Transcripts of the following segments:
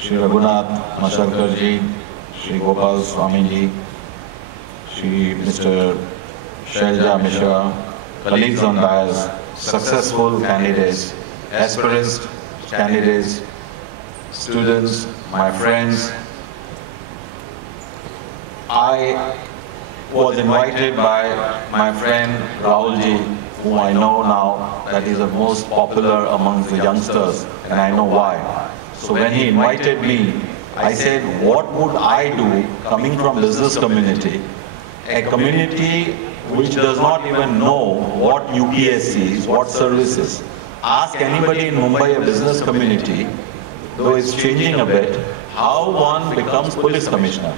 Shri Raghunath Mashalkarji, Shri Gopal Swamiji, Shri Mr. Shailja Mishra, colleagues on dais, successful candidates, aspirants, candidates, students, my friends. I was invited by my friend Rahulji, whom I know now that is the most popular amongst the youngsters, and I know why. So when he invited me, I said, what would I do coming from business community, a community which does not even know what UPSC is, what services. Ask anybody in Mumbai, a business community, though it's changing a bit, how one becomes police commissioner.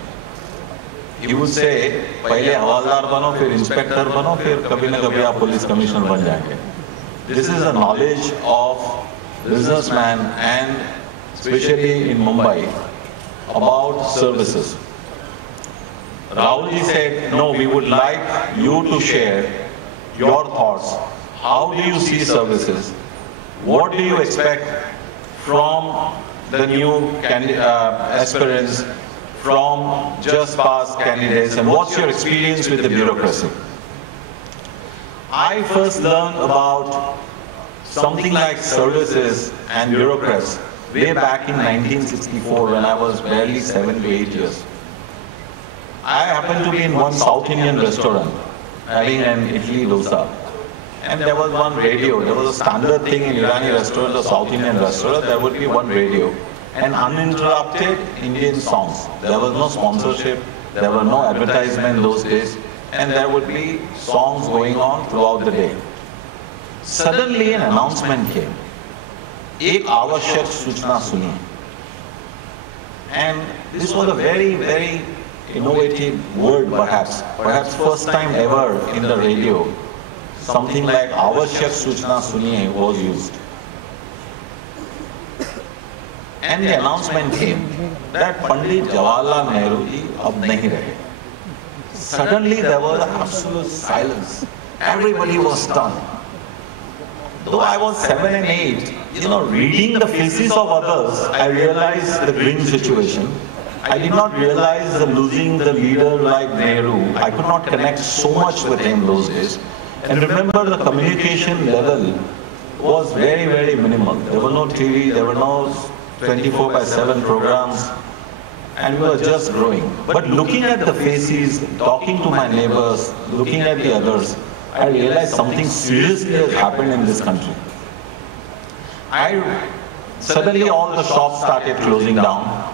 He would say, पहले हवलदार बनो, फिर inspector बनो, फिर कभी न कभी आप police commissioner बन जाएंगे. This is a knowledge of businessman and especially in Mumbai about services. Rahulji said, no, we would like you to share your thoughts. How do you see services? What do you expect from the new aspirants, from just past candidates, and what's your experience with the bureaucracy? I first learned about something like services and bureaucrats way back in 1964 when I was barely 7 to 8 years. I happened to be in one South Indian restaurant having an idli dosa. And there was one radio. There was a standard thing in Irani restaurant or South Indian restaurant. There would be one radio and uninterrupted Indian songs. There was no sponsorship. There were no advertisement those days. And there would be songs going on throughout the day. Suddenly an announcement came. Ek avashyak suchna suni. And this was a very, very innovative word perhaps. Perhaps first time ever in the radio. Something like avashyak suchna suniye was used. And the announcement came that Pandit Jawaharlal Nehru ji ab nahi rahe. Suddenly there was absolute silence. Everybody was stunned. Though I was 7 and 8, reading the faces of others, I realized the grim situation. I did not realize the losing the leader like Nehru. I could not connect so much with him those days. And remember, the communication level was very, very minimal. There were no TV, there were no 24/7 programs, and we were just growing. But looking at the faces, talking to my neighbors, looking at the others, I realized something seriously has happened in this country. Suddenly all the shops started closing down.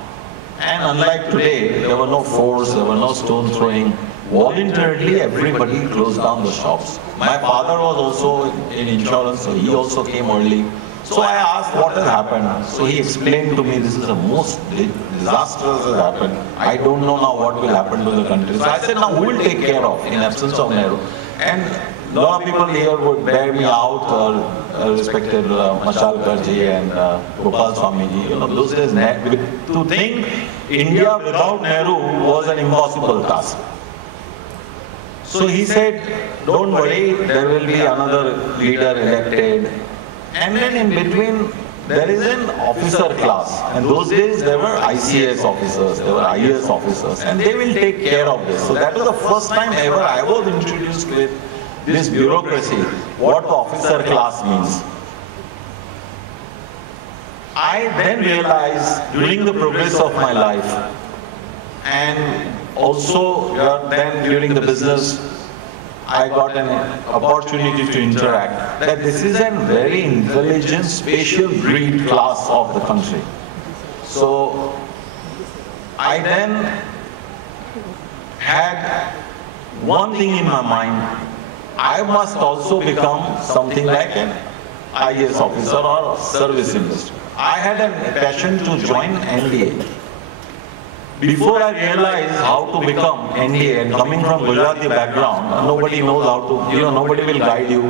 And unlike today, there were no force, there were no stone throwing. Voluntarily, everybody closed down the shops. My father was also in insurance, so he also came early. So I asked what has happened. So he explained to me, this is the most disastrous has happened. I don't know now what will happen to the country. So I said, now who will take care of in absence of Nehru? And a lot of people here would bear me out, respected Mashalkarji and Gopal Swamiji. Those days, to think India without Nehru was an impossible task. So he said, don't worry, there will be another leader elected. And then in between, there is an officer class. And those days, there were ICS officers, there were IAS officers, and they will take care of this. So that was the first time ever I was introduced with this bureaucracy, what the officer class means. I then realized during the progress of my life, and also then during the business, I got an opportunity to interact, that this is a very intelligent, spatial breed class of the country. So I then had one thing in my mind, I must also become something like an IAS officer or service industry. I had a passion to join NDA. Before I realized how to become NDA, and coming from Gujarati background, nobody knows how to, nobody will guide you.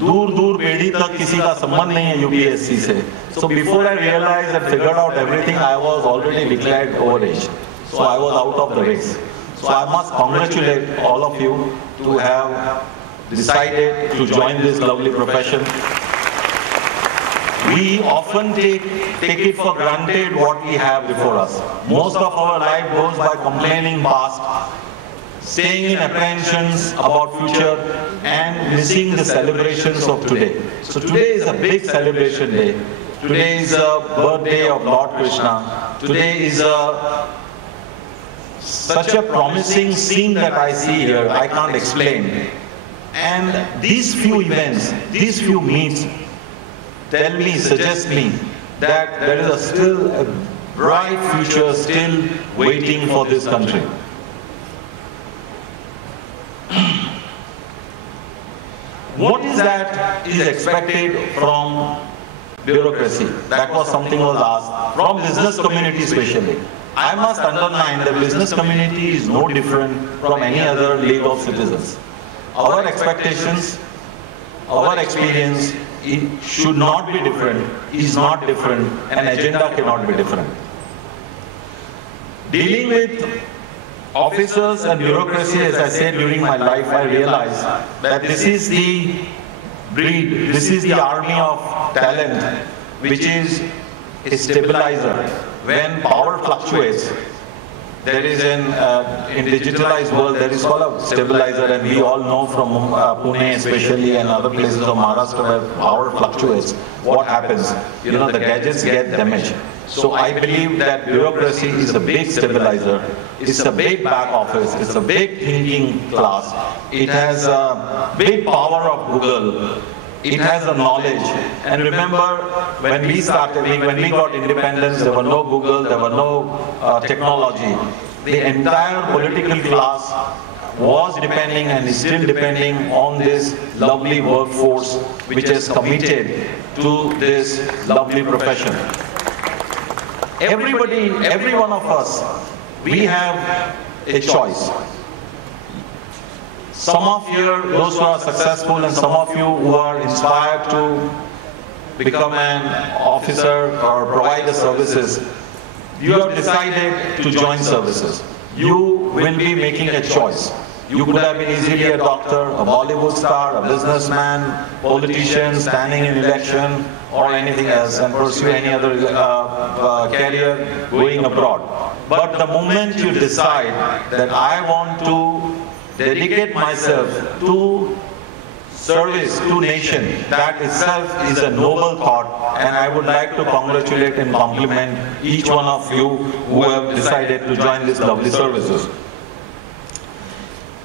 दूर पेढ़ी तक किसी का संबंध नहीं है UPSC से. So before I realized and figured out everything, I was already declared overage. So I was out of the race. So I must congratulate all of you to have decided to join this lovely profession. we often take it for granted what we have before us. Most of our life goes by complaining past, staying in apprehensions about future, and missing the celebrations of today. So today is a big celebration day. Today is a birthday of Lord Krishna. Today is such a promising scene that I see here, I can't explain. And these few events, these few meets, tell me, suggest me that there is still a bright future still waiting for this country. What is that is expected from bureaucracy? That was something was asked. From business community especially. I must underline the business community is no different from any other league of citizens. Our expectations, our experience, it should not be different, is not different, and agenda cannot be different. Dealing with officers and bureaucracy, as I said during my life, I realized that this is the breed, this is the army of talent, which is a stabilizer. When power fluctuates, there is in digitalized world, there is called a stabilizer, and we all know from Pune especially and other places of Maharashtra where power fluctuates, what happens? You know, the gadgets get damaged. So I believe that bureaucracy is a big stabilizer. It's a big back office. It's a big thinking class. It has a big power of Google. It has the knowledge. And remember, when we started, when we got independence, there were no Google, there were no technology. The entire political class was depending and is still depending on this lovely workforce which is committed to this lovely profession. Everybody, every one of us, we have a choice. Some of you, those who are successful, and some of you who are inspired to become an officer or provide the services, you have decided to join services. You will be making a choice. You could have been easily a doctor, a Bollywood star, a businessman, politician, standing in election, or anything else, and pursue any other career going abroad. But the moment you decide that I want to dedicate myself to service to nation, that itself is a noble thought, and I would like to congratulate and compliment each one of you who have decided to join these lovely services.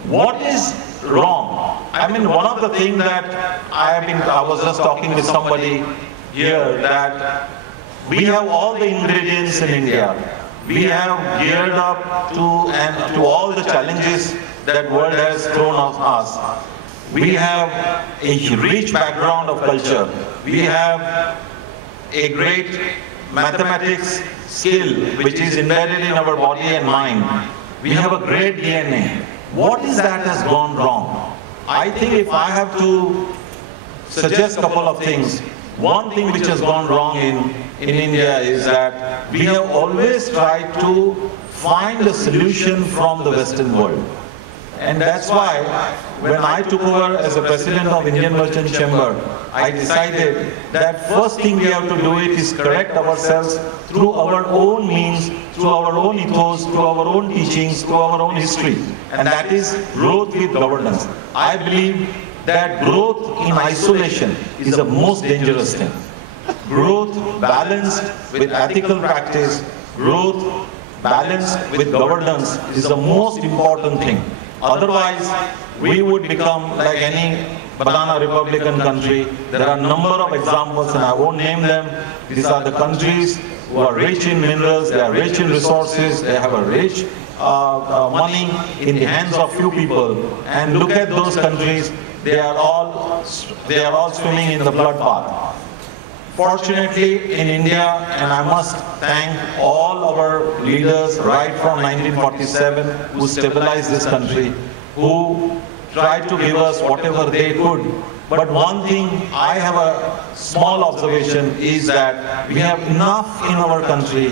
What is wrong? I mean, one of the things that I was just talking with somebody here, that we have all the ingredients in India. We have geared up to all the challenges that world has thrown at us. We have a rich background of culture. We have a great mathematics skill which is embedded in our body and mind. We have a great DNA. What is that has gone wrong? I think if I have to suggest a couple of things, one thing which has gone wrong in India is that we have always tried to find a solution from the Western world. And that's why when I took over as the president of Indian Merchant Chamber, I decided that first thing we have to do it is correct ourselves through our own means, through our own ethos, through our own teachings, through our own history. And that is growth with governance. I believe that growth in isolation is the most dangerous thing. Growth balanced with ethical practice, growth balanced with governance is the most important thing. Otherwise, we would become like any banana Republican country. There are a number of examples, and I won't name them. These are the countries who are rich in minerals, they are rich in resources, they have a rich money in the hands of few people. And look at those countries, they are all swimming in the bloodbath. Fortunately, in India, and I must thank all our leaders right from 1947 who stabilized this country, who tried to give us whatever they could. But one thing, I have a small observation, is that we have enough in our country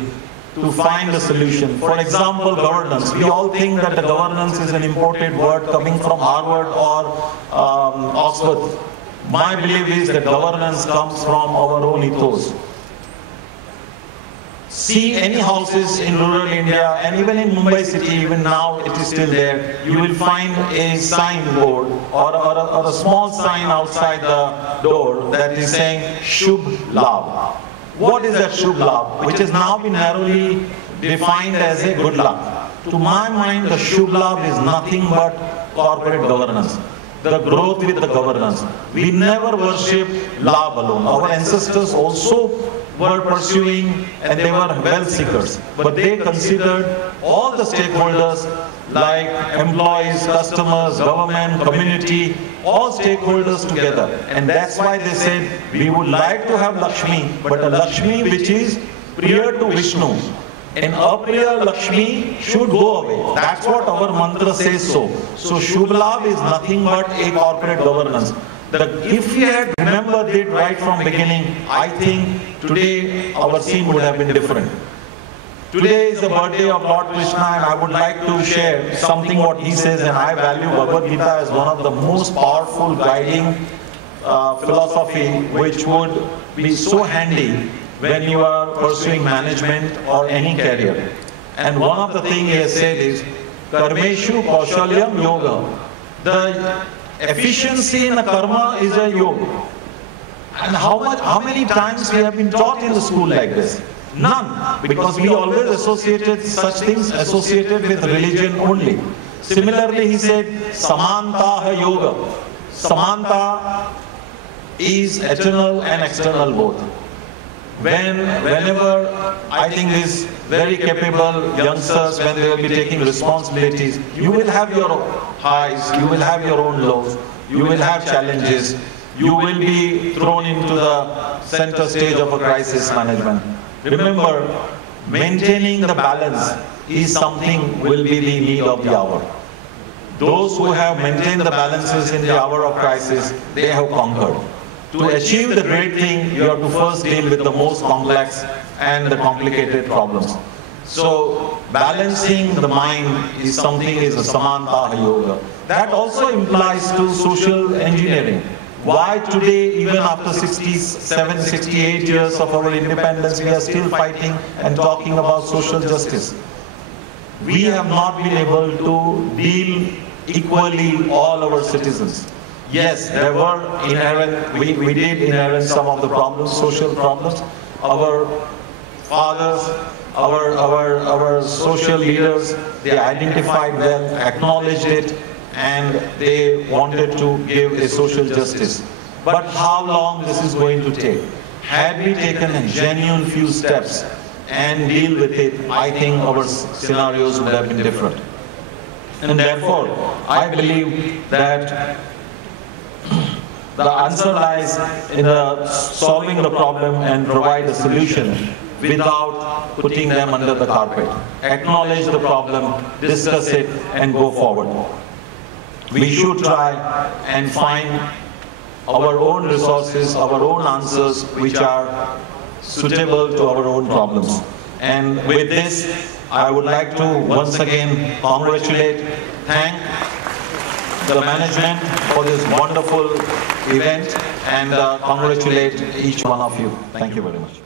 to find a solution. For example, governance. We all think that the governance is an imported word coming from Harvard or Oxford. My belief is that governance comes from our own ethos. See any houses in rural India and even in Mumbai city, even now it is still there, you will find a signboard or a small sign outside the door that is saying Shubh Labh. What is that Shubh Labh? Which has now been narrowly defined as a good luck. To my mind, the Shubh Labh is nothing but corporate governance. The growth with the governance. We never worship Labh alone. Our ancestors also were pursuing and they were wealth seekers. But they considered all the stakeholders like employees, customers, government, community, all stakeholders together. And that's why they said, we would like to have Lakshmi, but a Lakshmi which is priya to Vishnu. And apriya Lakshmi should go away. That's what our mantra says so. So Shubh Labh is nothing but a corporate governance. If we had remembered it right from beginning, I think today our scene would have been different. Today is the birthday of Lord Krishna and I would like to share something what he says, and I value Bhagavad Gita as one of the most powerful guiding philosophy which would be so handy when you are pursuing management or any career. And one of the things he has said is, Karmeshu Kaushalyam Yoga. The efficiency in a karma is a yoga. And how many times we have been taught in the school like this? None, because we always associated such things associated with religion only. Similarly, he said, Samantaha Yoga. Samanta is eternal and external both. Whenever I think these very capable youngsters, when they will be taking responsibilities, you will have your highs, you will have your own lows, you will have challenges, you will be thrown into the center stage of a crisis management. Remember, maintaining the balance is something will be the need of the hour. Those who have maintained the balances in the hour of crisis, they have conquered. To achieve the great thing, you have to first deal with the most complex and the complicated problems. So, balancing the mind is something is a Samantaha Yoga. That also implies to social engineering. Why today, even after 67, 68 years of our independence, we are still fighting and talking about social justice? We have not been able to deal equally all our citizens. Yes, there were inherent, we did inherit some of the problems, social problems. Our fathers, our social leaders, they identified well, acknowledged it, and they wanted to give a social justice. But how long this is going to take? Had we taken a genuine few steps and deal with it, I think our scenarios would have been different. And therefore, I believe that the answer lies in solving the problem and provide a solution without putting them under the carpet. Acknowledge the problem, discuss it, and go forward. We should try and find our own resources, our own answers, which are suitable to our own problems. And with this, I would like to once again congratulate, thank the management for this wonderful event, and congratulate each one of you. Thank you very much.